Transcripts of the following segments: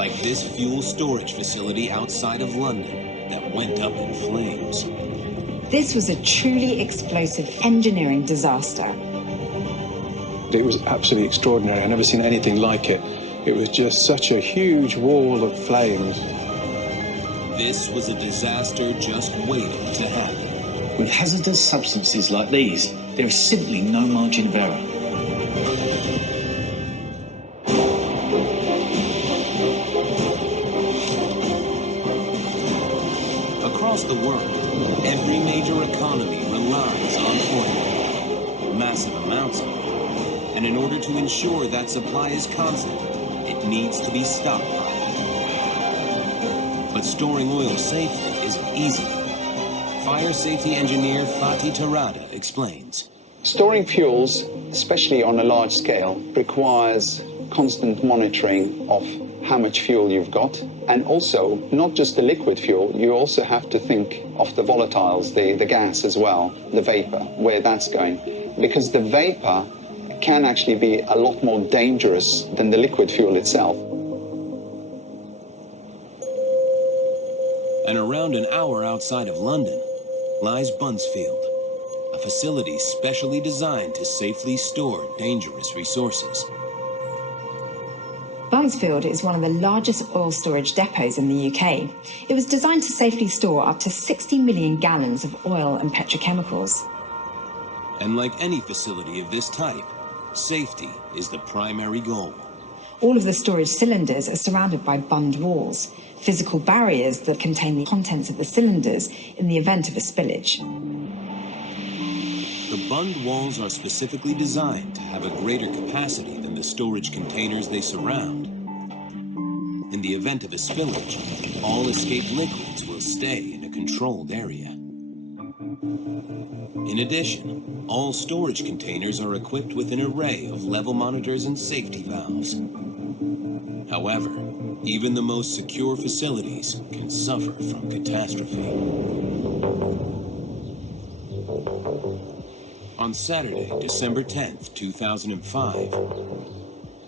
like this fuel storage facility outside of London that went up in flames. This was a truly explosive engineering disaster. It was absolutely extraordinary. I've never seen anything like it. It was just such a huge wall of flames. This was a disaster just waiting to happen. With hazardous substances like these, there is simply no margin of error. Across the world, every major economy relies on oil, massive amounts of it. And in order to ensure that supply is constant, it needs to be stockpiled. But storing oil safely isn't easy. Fire safety engineer Fatih Tarada explains. Storing fuels, especially on a large scale, requires constant monitoring of how much fuel you've got. And also, not just the liquid fuel, you also have to think of the volatiles, the gas as well, the vapor, where that's going. Because the vapor can actually be a lot more dangerous than the liquid fuel itself. And around an hour outside of London lies Buncefield, a facility specially designed to safely store dangerous resources. Buncefield is one of the largest oil storage depots in the UK. It was designed to safely store up to 60 million gallons of oil and petrochemicals. And like any facility of this type, safety is the primary goal. All of the storage cylinders are surrounded by bund walls, physical barriers that contain the contents of the cylinders in the event of a spillage. The bund walls are specifically designed to have a greater capacity than the storage containers they surround. In the event of a spillage, all escaped liquids will stay in a controlled area. In addition, all storage containers are equipped with an array of level monitors and safety valves. However, even the most secure facilities can suffer from catastrophe. On Saturday, December 10th, 2005,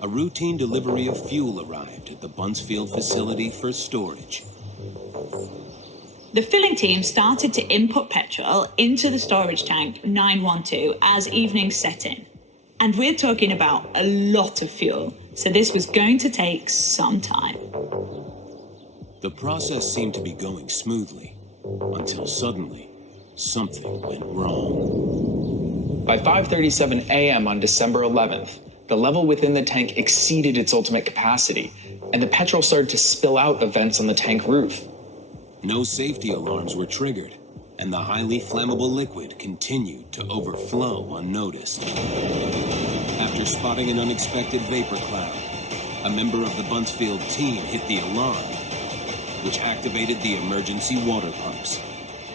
a routine delivery of fuel arrived at the Buncefield facility for storage. The filling team started to input petrol into the storage tank 912 as evening set in. And we're talking about a lot of fuel, so this was going to take some time. The process seemed to be going smoothly, until suddenly, something went wrong. By 5:37 a.m. on December 11th, the level within the tank exceeded its ultimate capacity, and the petrol started to spill out of vents on the tank roof. No safety alarms were triggered, and the highly flammable liquid continued to overflow unnoticed. After spotting an unexpected vapor cloud, a member of the Buncefield team hit the alarm, which activated the emergency water pumps.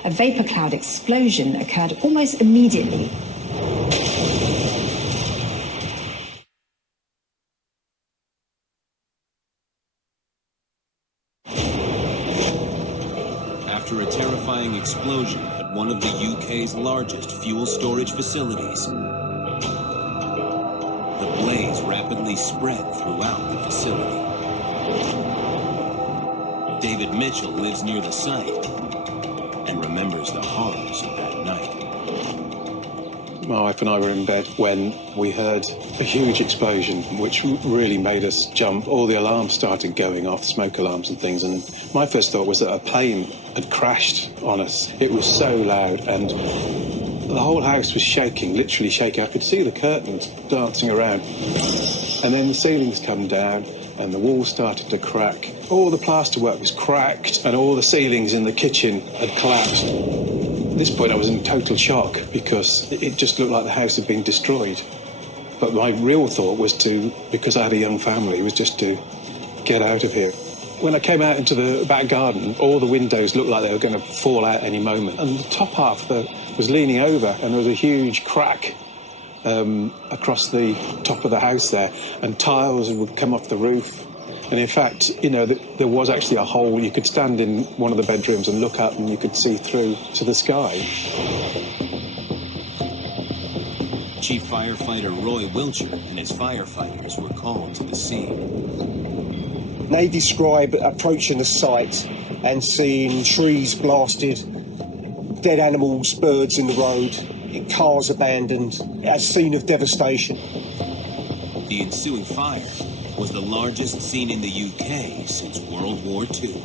A vapor cloud explosion occurred almost immediately. After a terrifying explosion at one of the UK's largest fuel storage facilities, the blaze rapidly spread throughout the facility. David Mitchell lives near the site and remembers the horrors of that night. My wife and I were in bed when we heard a huge explosion, which really made us jump. All the alarms started going off, smoke alarms and things, and my first thought was that a plane had crashed on us. It was so loud, and the whole house was shaking, literally shaking. I could see the curtains dancing around. And then the ceilings come down, and the walls started to crack. All the plasterwork was cracked, and all the ceilings in the kitchen had collapsed. At this point, I was in total shock because it just looked like the house had been destroyed. But my real thought was because I had a young family, was just to get out of here. When I came out into the back garden, all the windows looked like they were going to fall out any moment. And the top half was leaning over, and there was a huge crack across the top of the house there, and tiles would come off the roof. And in fact, there was actually a hole. You could stand in one of the bedrooms and look up, and you could see through to the sky. Chief firefighter Roy Wilcher and his firefighters were called to the scene. They describe approaching the site and seeing trees blasted, dead animals, birds in the road, cars abandoned, a scene of devastation. The ensuing fire was the largest seen in the UK since World War II.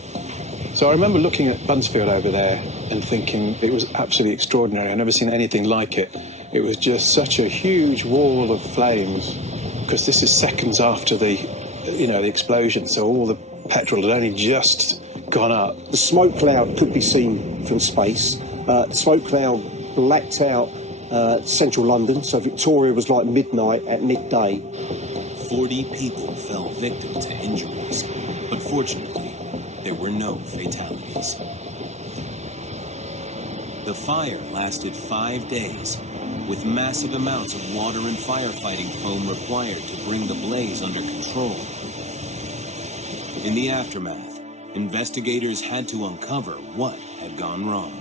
So I remember looking at Buncefield over there and thinking it was absolutely extraordinary. I've never seen anything like it. It was just such a huge wall of flames, because this is seconds after the explosion, so all the petrol had only just gone up. The smoke cloud could be seen from space. The smoke cloud blacked out central London, so Victoria was like midnight at midday. 40 people fell victim to injuries, but fortunately, there were no fatalities. The fire lasted 5 days, with massive amounts of water and firefighting foam required to bring the blaze under control. In the aftermath, investigators had to uncover what had gone wrong.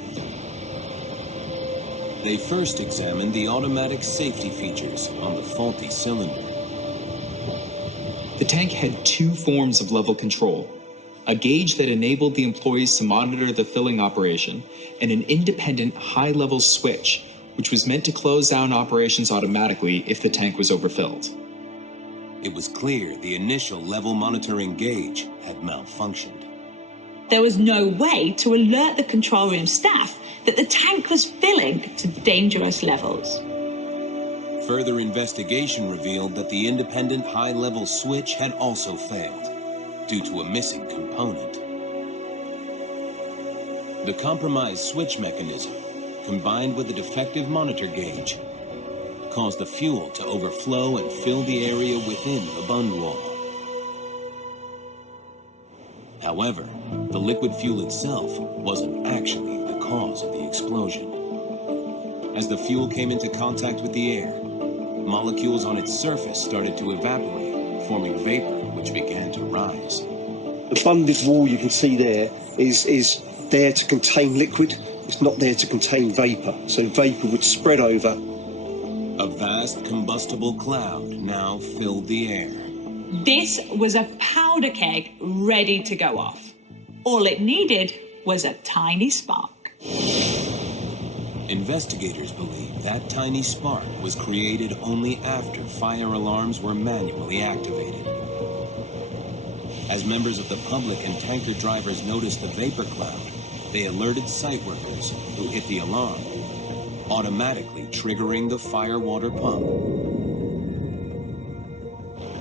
They first examined the automatic safety features on the faulty cylinder. The tank had two forms of level control: a gauge that enabled the employees to monitor the filling operation, and an independent high-level switch, which was meant to close down operations automatically if the tank was overfilled. It was clear the initial level monitoring gauge had malfunctioned. There was no way to alert the control room staff that the tank was filling to dangerous levels. Further investigation revealed that the independent high-level switch had also failed due to a missing component. The compromised switch mechanism, combined with a defective monitor gauge, caused the fuel to overflow and fill the area within the bund wall. However, the liquid fuel itself wasn't actually the cause of the explosion. As the fuel came into contact with the air, molecules on its surface started to evaporate, forming vapor which began to rise. The bunded wall you can see there is there to contain liquid. It's not there to contain vapor, so vapor would spread over. A vast combustible cloud now filled the air. This was a powder keg ready to go off. All it needed was a tiny spark. Investigators believe that tiny spark was created only after fire alarms were manually activated. As members of the public and tanker drivers noticed the vapor cloud, they alerted site workers who hit the alarm, automatically triggering the fire water pump.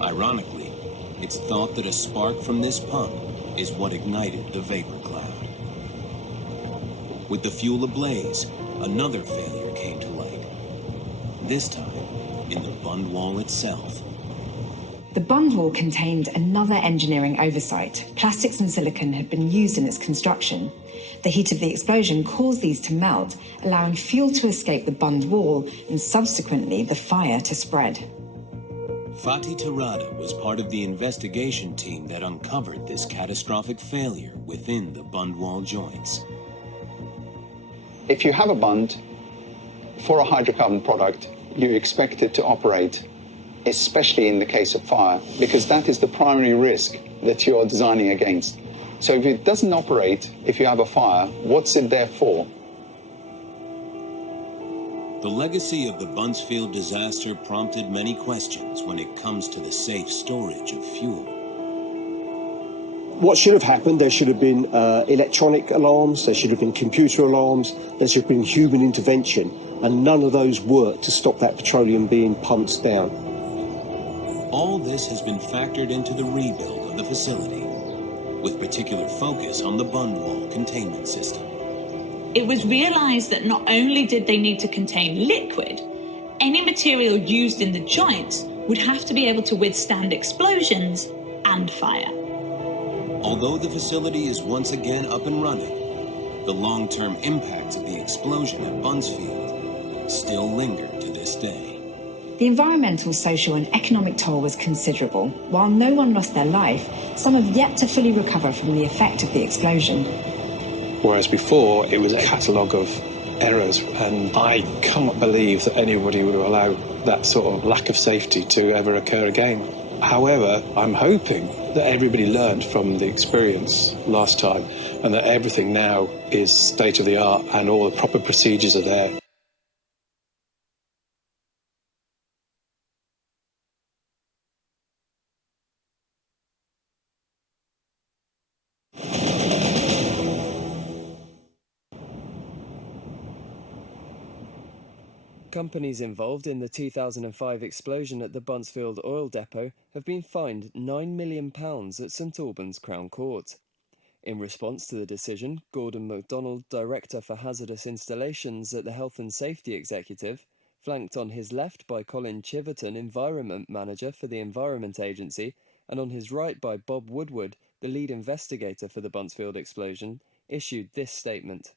Ironically, it's thought that a spark from this pump is what ignited the vapor cloud. With the fuel ablaze, another failure came to light, this time in the bund wall itself. The bund wall contained another engineering oversight. Plastics and silicon had been used in its construction. The heat of the explosion caused these to melt, allowing fuel to escape the bund wall and subsequently the fire to spread. Fatih Tarada was part of the investigation team that uncovered this catastrophic failure within the bund wall joints. If you have a bund for a hydrocarbon product, you expect it to operate, especially in the case of fire, because that is the primary risk that you're designing against. So if it doesn't operate, if you have a fire, what's it there for? The legacy of the Buncefield disaster prompted many questions when it comes to the safe storage of fuel. What should have happened, there should have been electronic alarms, there should have been computer alarms, there should have been human intervention, and none of those worked to stop that petroleum being pumped down. All this has been factored into the rebuild of the facility, with particular focus on the bund wall containment system. It was realized that not only did they need to contain liquid, any material used in the joints would have to be able to withstand explosions and fire. Although the facility is once again up and running, the long-term impacts of the explosion at Buncefield still linger to this day. The environmental, social and economic toll was considerable. While no one lost their life, some have yet to fully recover from the effect of the explosion. Whereas before, it was a catalogue of errors, and I can't believe that anybody would allow that sort of lack of safety to ever occur again. However, I'm hoping that everybody learned from the experience last time and that everything now is state of the art and all the proper procedures are there. Companies involved in the 2005 explosion at the Buncefield oil depot have been fined £9 million at St Albans Crown Court. In response to the decision, Gordon MacDonald, Director for Hazardous Installations at the Health and Safety Executive, flanked on his left by Colin Chiverton, Environment Manager for the Environment Agency, and on his right by Bob Woodward, the lead investigator for the Buncefield explosion, issued this statement.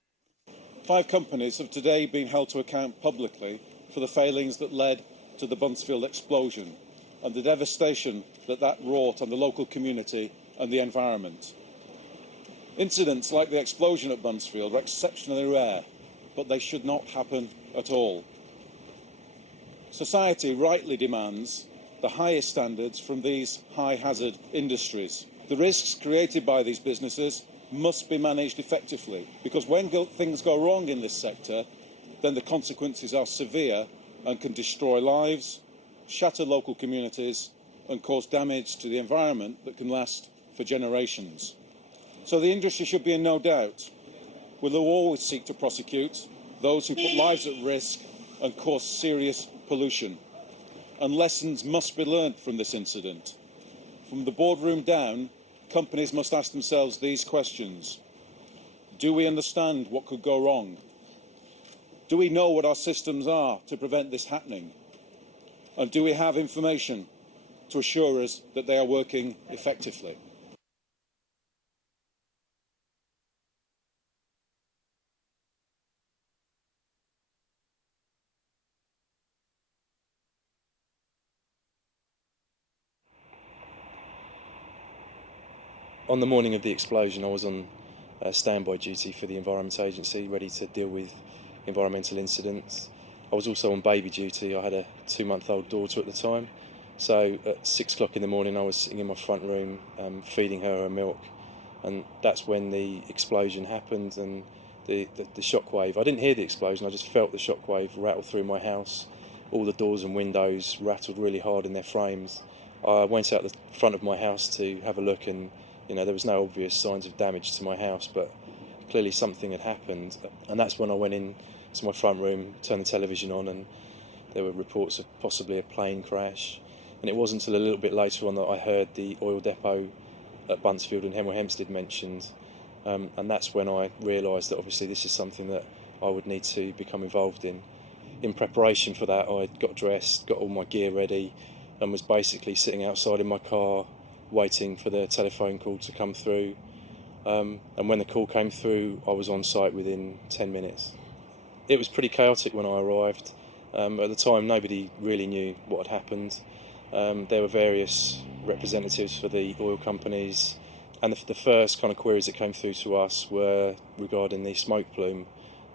5 companies have today been held to account publicly for the failings that led to the Buncefield explosion and the devastation that wrought on the local community and the environment. Incidents like the explosion at Buncefield are exceptionally rare, but they should not happen at all. Society rightly demands the highest standards from these high-hazard industries. The risks created by these businesses must be managed effectively, because when things go wrong in this sector, then the consequences are severe and can destroy lives, shatter local communities, and cause damage to the environment that can last for generations. So the industry should be in no doubt. We'll always seek to prosecute those who put lives at risk and cause serious pollution. And lessons must be learned from this incident. From the boardroom down, companies must ask themselves these questions. Do we understand what could go wrong? Do we know what our systems are to prevent this happening? And do we have information to assure us that they are working effectively? On the morning of the explosion, I was on standby duty for the Environment Agency, ready to deal with environmental incidents. I was also on baby duty. I had a 2-month-old daughter at the time. So at 6 o'clock in the morning, I was sitting in my front room feeding her milk. And that's when the explosion happened and the shockwave. I didn't hear the explosion, I just felt the shockwave rattle through my house. All the doors and windows rattled really hard in their frames. I went out the front of my house to have a look, and there was no obvious signs of damage to my house, but clearly something had happened. And that's when I went in to my front room, turned the television on, and there were reports of possibly a plane crash. And it wasn't until a little bit later on that I heard the oil depot at Buncefield and Hemel Hempstead mentioned. And that's when I realised that obviously this is something that I would need to become involved in. In preparation for that, I got dressed, got all my gear ready, and was basically sitting outside in my car waiting for the telephone call to come through. And when the call came through, I was on site within 10 minutes. It was pretty chaotic when I arrived. At the time, nobody really knew what had happened. There were various representatives for the oil companies, and the first kind of queries that came through to us were regarding the smoke plume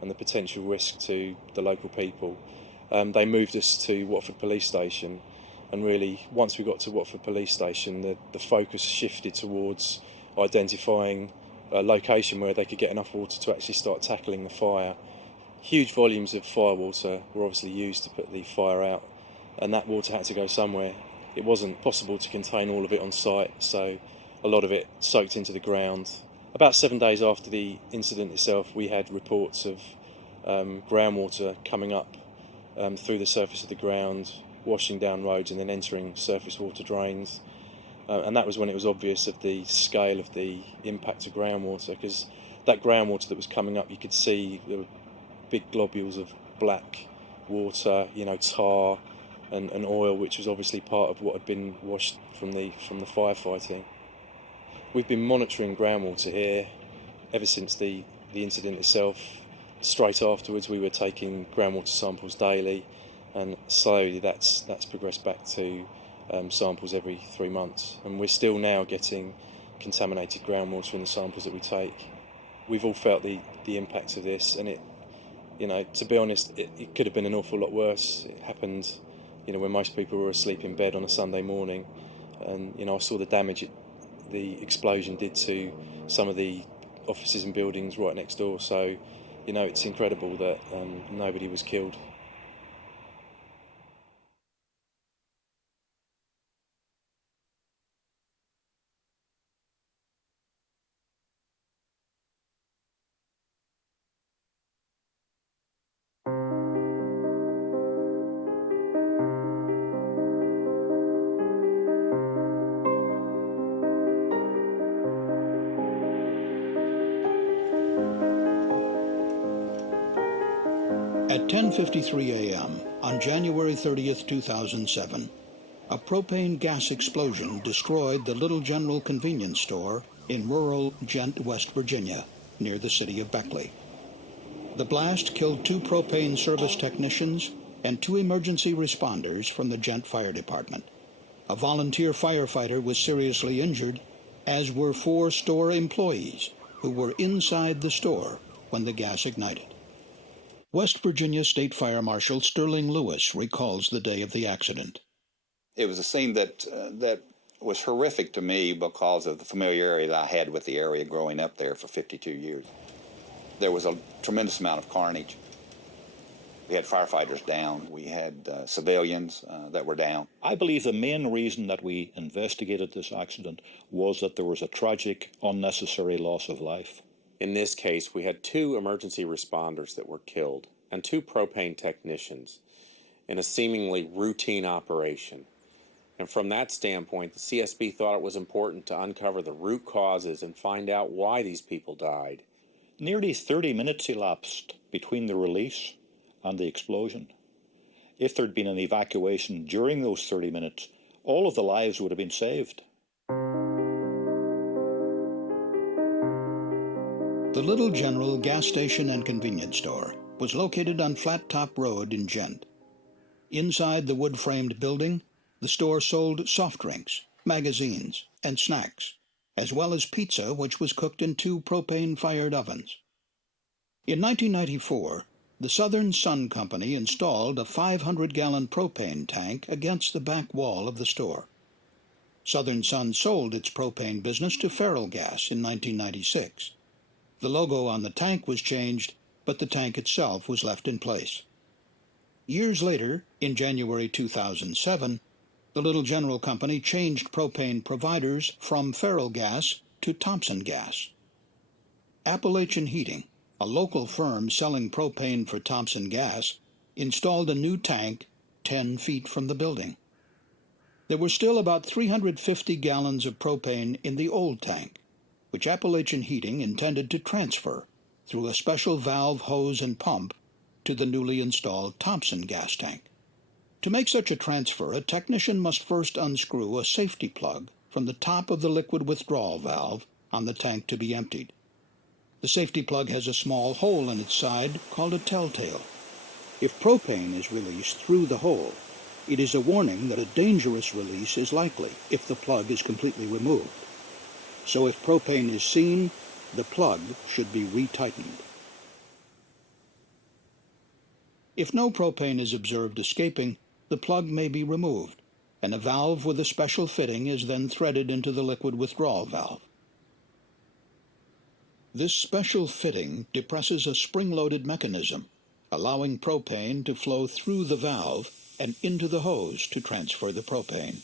and the potential risk to the local people. They moved us to Watford Police Station, and really, once we got to Watford Police Station, the focus shifted towards identifying a location where they could get enough water to actually start tackling the fire. Huge volumes of firewater were obviously used to put the fire out, and that water had to go somewhere. It wasn't possible to contain all of it on site, so a lot of it soaked into the ground. About 7 days after the incident itself, we had reports of groundwater coming up through the surface of the ground, washing down roads and then entering surface water drains. And that was when it was obvious of the scale of the impact of groundwater, because that groundwater that was coming up, you could see there were big globules of black water, tar and oil, which was obviously part of what had been washed from the firefighting. We've been monitoring groundwater here ever since the incident itself. Straight afterwards, we were taking groundwater samples daily, and slowly that's progressed back to samples every 3 months. And we're still now getting contaminated groundwater in the samples that we take. We've all felt the impact of this, and to be honest, it could have been an awful lot worse. It happened, when most people were asleep in bed on a Sunday morning. And I saw the damage the explosion did to some of the offices and buildings right next door. So, it's incredible that nobody was killed. At 10:53 a.m. on January 30th, 2007, a propane gas explosion destroyed the Little General convenience store in rural Ghent, West Virginia, near the city of Beckley. The blast killed 2 propane service technicians and 2 emergency responders from the Ghent Fire Department. A volunteer firefighter was seriously injured, as were 4 store employees who were inside the store when the gas ignited. West Virginia State Fire Marshal Sterling Lewis recalls the day of the accident. It was a scene that was horrific to me because of the familiarity that I had with the area growing up there for 52 years. There was a tremendous amount of carnage. We had firefighters down. We had civilians that were down. I believe the main reason that we investigated this accident was that there was a tragic, unnecessary loss of life. In this case, we had 2 emergency responders that were killed and 2 propane technicians in a seemingly routine operation. And from that standpoint, the CSB thought it was important to uncover the root causes and find out why these people died. Nearly 30 minutes elapsed between the release and the explosion. If there'd been an evacuation during those 30 minutes, all of the lives would have been saved. The Little General gas station and convenience store was located on Flat Top Road in Ghent. Inside the wood-framed building, the store sold soft drinks, magazines, and snacks, as well as pizza, which was cooked in 2 propane-fired ovens. In 1994, the Southern Sun Company installed a 500-gallon propane tank against the back wall of the store. Southern Sun sold its propane business to Feral Gas in 1996. The logo on the tank was changed, but the tank itself was left in place. Years later, in January 2007, the Little General Company changed propane providers from Feral Gas to Thompson Gas. Appalachian Heating, a local firm selling propane for Thompson Gas, installed a new tank 10 feet from the building. There were still about 350 gallons of propane in the old tank, which Appalachian Heating intended to transfer through a special valve, hose, and pump to the newly installed Thompson gas tank. To make such a transfer, a technician must first unscrew a safety plug from the top of the liquid withdrawal valve on the tank to be emptied. The safety plug has a small hole in its side called a telltale. If propane is released through the hole, it is a warning that a dangerous release is likely if the plug is completely removed. So if propane is seen, the plug should be retightened. If no propane is observed escaping, the plug may be removed, and a valve with a special fitting is then threaded into the liquid withdrawal valve. This special fitting depresses a spring-loaded mechanism, allowing propane to flow through the valve and into the hose to transfer the propane.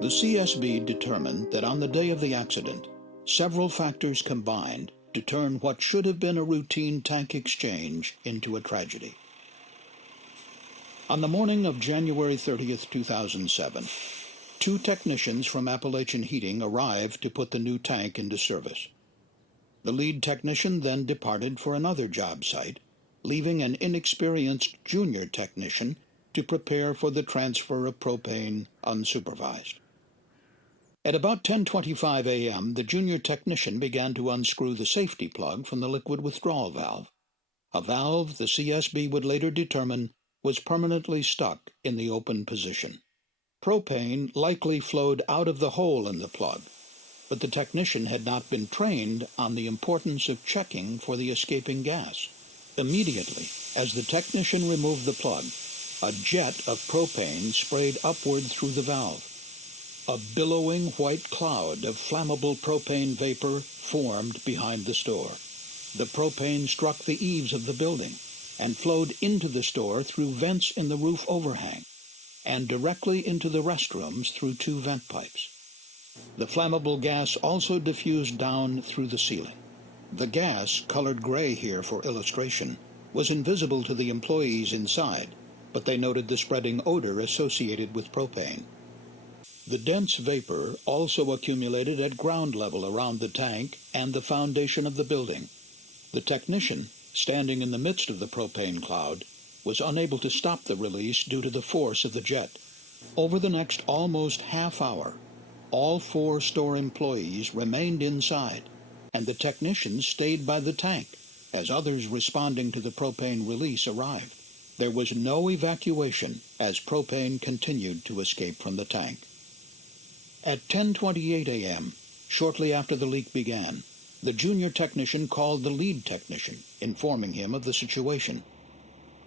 The CSB determined that on the day of the accident, several factors combined to turn what should have been a routine tank exchange into a tragedy. On the morning of January 30th, 2007, 2 technicians from Appalachian Heating arrived to put the new tank into service. The lead technician then departed for another job site, leaving an inexperienced junior technician to prepare for the transfer of propane unsupervised. At about 10:25 a.m., the junior technician began to unscrew the safety plug from the liquid withdrawal valve, a valve the CSB would later determine was permanently stuck in the open position. Propane likely flowed out of the hole in the plug, but the technician had not been trained on the importance of checking for the escaping gas. Immediately, as the technician removed the plug, a jet of propane sprayed upward through the valve. A billowing white cloud of flammable propane vapor formed behind the store. The propane struck the eaves of the building and flowed into the store through vents in the roof overhang and directly into the restrooms through 2 vent pipes. The flammable gas also diffused down through the ceiling. The gas, colored gray here for illustration, was invisible to the employees inside, but they noted the spreading odor associated with propane. The dense vapor also accumulated at ground level around the tank and the foundation of the building. The technician, standing in the midst of the propane cloud, was unable to stop the release due to the force of the jet. Over the next almost half hour, all 4 store employees remained inside, and the technicians stayed by the tank as others responding to the propane release arrived. There was no evacuation as propane continued to escape from the tank. At 10:28 a.m., shortly after the leak began, the junior technician called the lead technician, informing him of the situation.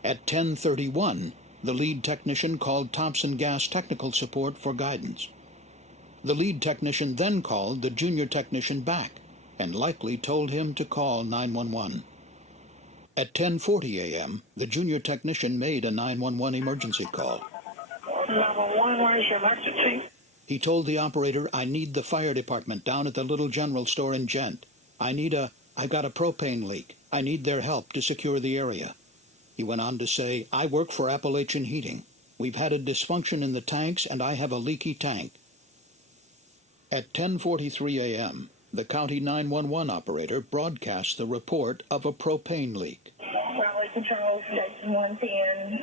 At 10:31, the lead technician called Thompson Gas Technical Support for guidance. The lead technician then called the junior technician back and likely told him to call 911. At 10:40 a.m., the junior technician made a 911 emergency call. 911, where's your emergency? He told the operator, "I need the fire department down at the Little General store in Gent. I've got a propane leak. I need their help to secure the area." He went on to say, "I work for Appalachian Heating. We've had a dysfunction in the tanks and I have a leaky tank." At 10:43 a.m., the county 911 operator broadcast the report of a propane leak. Raleigh Control, Station 110,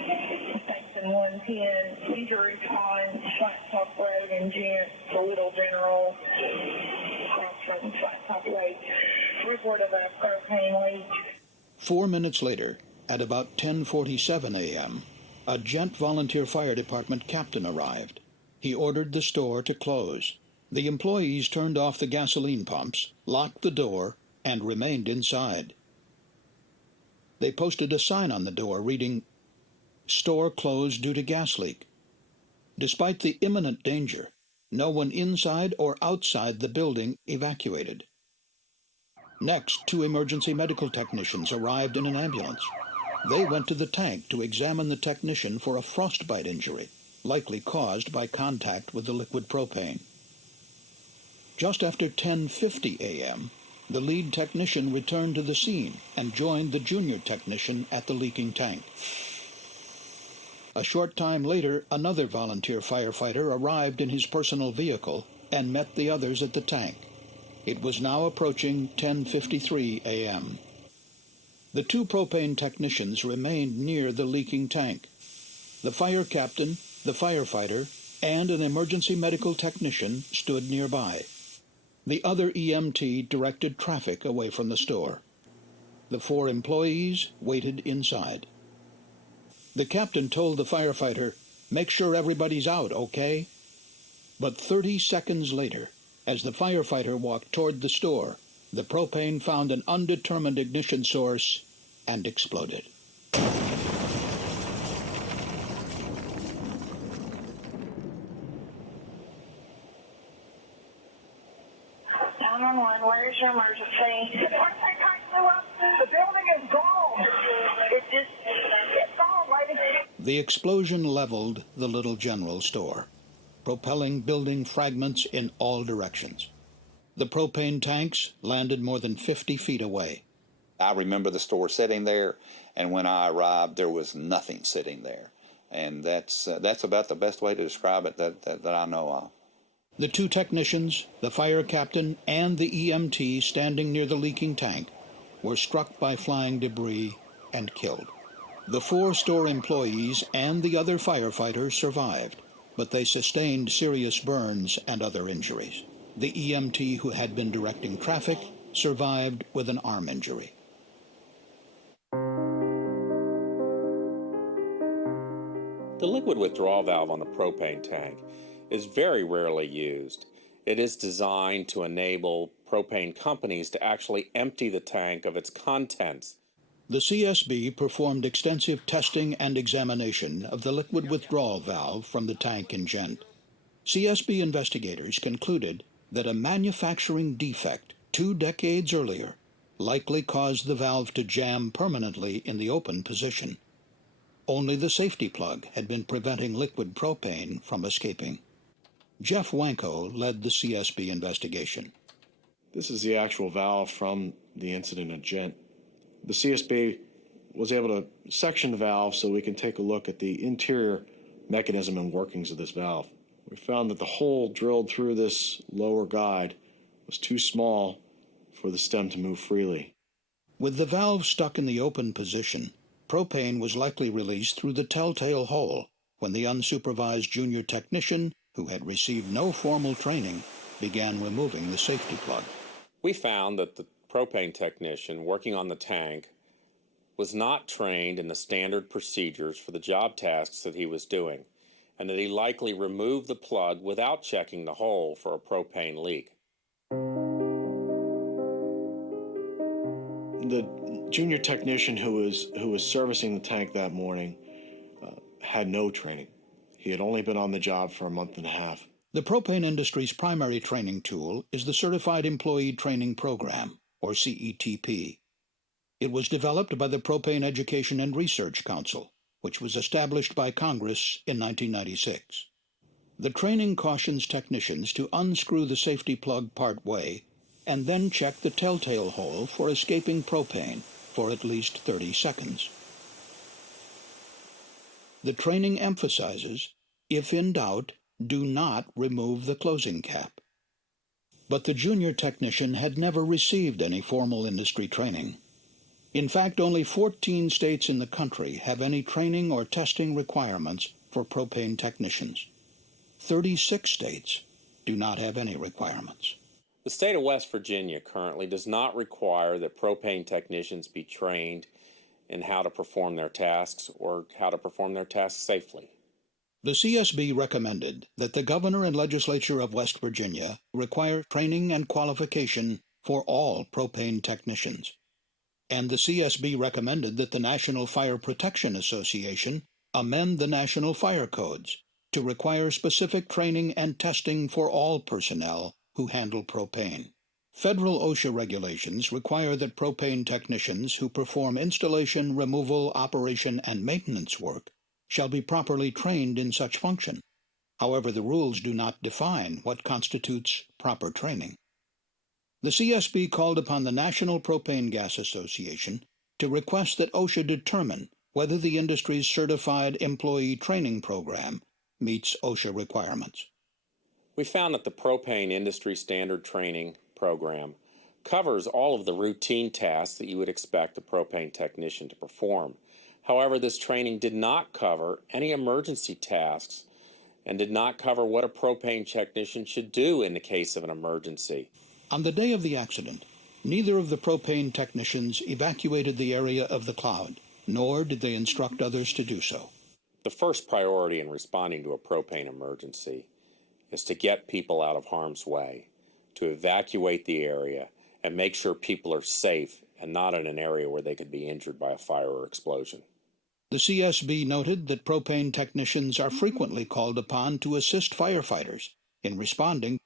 Station 110, injury on Flat Top Road in Gent, the Little General, across from Flat Top Road. Report of a propane leak. 4 minutes later, at about 10:47 a.m., a Gent volunteer fire department captain arrived. He ordered the store to close. The employees turned off the gasoline pumps, locked the door, and remained inside. They posted a sign on the door reading, "Store closed due to gas leak." Despite the imminent danger, no one inside or outside the building evacuated. Next, 2 emergency medical technicians arrived in an ambulance. They went to the tank to examine the technician for a frostbite injury, likely caused by contact with the liquid propane. Just after 10:50 a.m., the lead technician returned to the scene and joined the junior technician at the leaking tank. A short time later, another volunteer firefighter arrived in his personal vehicle and met the others at the tank. It was now approaching 10:53 a.m. The 2 propane technicians remained near the leaking tank. The fire captain, the firefighter, and an emergency medical technician stood nearby. The other EMT directed traffic away from the store. The 4 employees waited inside. The captain told the firefighter, "Make sure everybody's out, okay?" But 30 seconds later, as the firefighter walked toward the store, the propane found an undetermined ignition source and exploded. 911, where's your emergency? The propane tank blew up. The building is gone. It's gone, lady. The explosion leveled the Little General store, propelling building fragments in all directions. The propane tanks landed more than 50 feet away. I remember the store sitting there, and when I arrived, there was nothing sitting there. And that's about the best way to describe it that I know of. The 2 technicians, the fire captain, and the EMT standing near the leaking tank were struck by flying debris and killed. The 4 store employees and the other firefighters survived, but they sustained serious burns and other injuries. The EMT who had been directing traffic survived with an arm injury. The liquid withdrawal valve on the propane tank is very rarely used. It is designed to enable propane companies to actually empty the tank of its contents. The CSB performed extensive testing and examination of the liquid withdrawal valve from the tank in Gent. CSB investigators concluded that a manufacturing defect 2 decades earlier likely caused the valve to jam permanently in the open position. Only the safety plug had been preventing liquid propane from escaping. Jeff Wanko led the CSB investigation. This is the actual valve from the incident at Gent. The CSB was able to section the valve so we can take a look at the interior mechanism and workings of this valve. We found that the hole drilled through this lower guide was too small for the stem to move freely. With the valve stuck in the open position, propane was likely released through the telltale hole when the unsupervised junior technician, who had received no formal training, began removing the safety plug. We found that the propane technician working on the tank was not trained in the standard procedures for the job tasks that he was doing, and that he likely removed the plug without checking the hole for a propane leak. The junior technician who was servicing the tank that morning had no training. He had only been on the job for a month and a half. The propane industry's primary training tool is the Certified Employee Training Program, or CETP. It was developed by the Propane Education and Research Council, which was established by Congress in 1996. The training cautions technicians to unscrew the safety plug part way and then check the telltale hole for escaping propane for at least 30 seconds. The training emphasizes, if in doubt, do not remove the closing cap. But the junior technician had never received any formal industry training. In fact, only 14 states in the country have any training or testing requirements for propane technicians. 36 states do not have any requirements. The state of West Virginia currently does not require that propane technicians be trained in how to perform their tasks or how to perform their tasks safely. The CSB recommended that the governor and legislature of West Virginia require training and qualification for all propane technicians. And the CSB recommended that the National Fire Protection Association amend the National Fire Codes to require specific training and testing for all personnel who handle propane. Federal OSHA regulations require that propane technicians who perform installation, removal, operation, and maintenance work shall be properly trained in such function. However, the rules do not define what constitutes proper training. The CSB called upon the National Propane Gas Association to request that OSHA determine whether the industry's Certified Employee Training Program meets OSHA requirements. We found that the propane industry standard training program covers all of the routine tasks that you would expect a propane technician to perform. However, this training did not cover any emergency tasks and did not cover what a propane technician should do in the case of an emergency. On the day of the accident, neither of the propane technicians evacuated the area of the cloud, nor did they instruct others to do so. The first priority in responding to a propane emergency is to get people out of harm's way, to evacuate the area and make sure people are safe and not in an area where they could be injured by a fire or explosion. The CSB noted that propane technicians are frequently called upon to assist firefighters in responding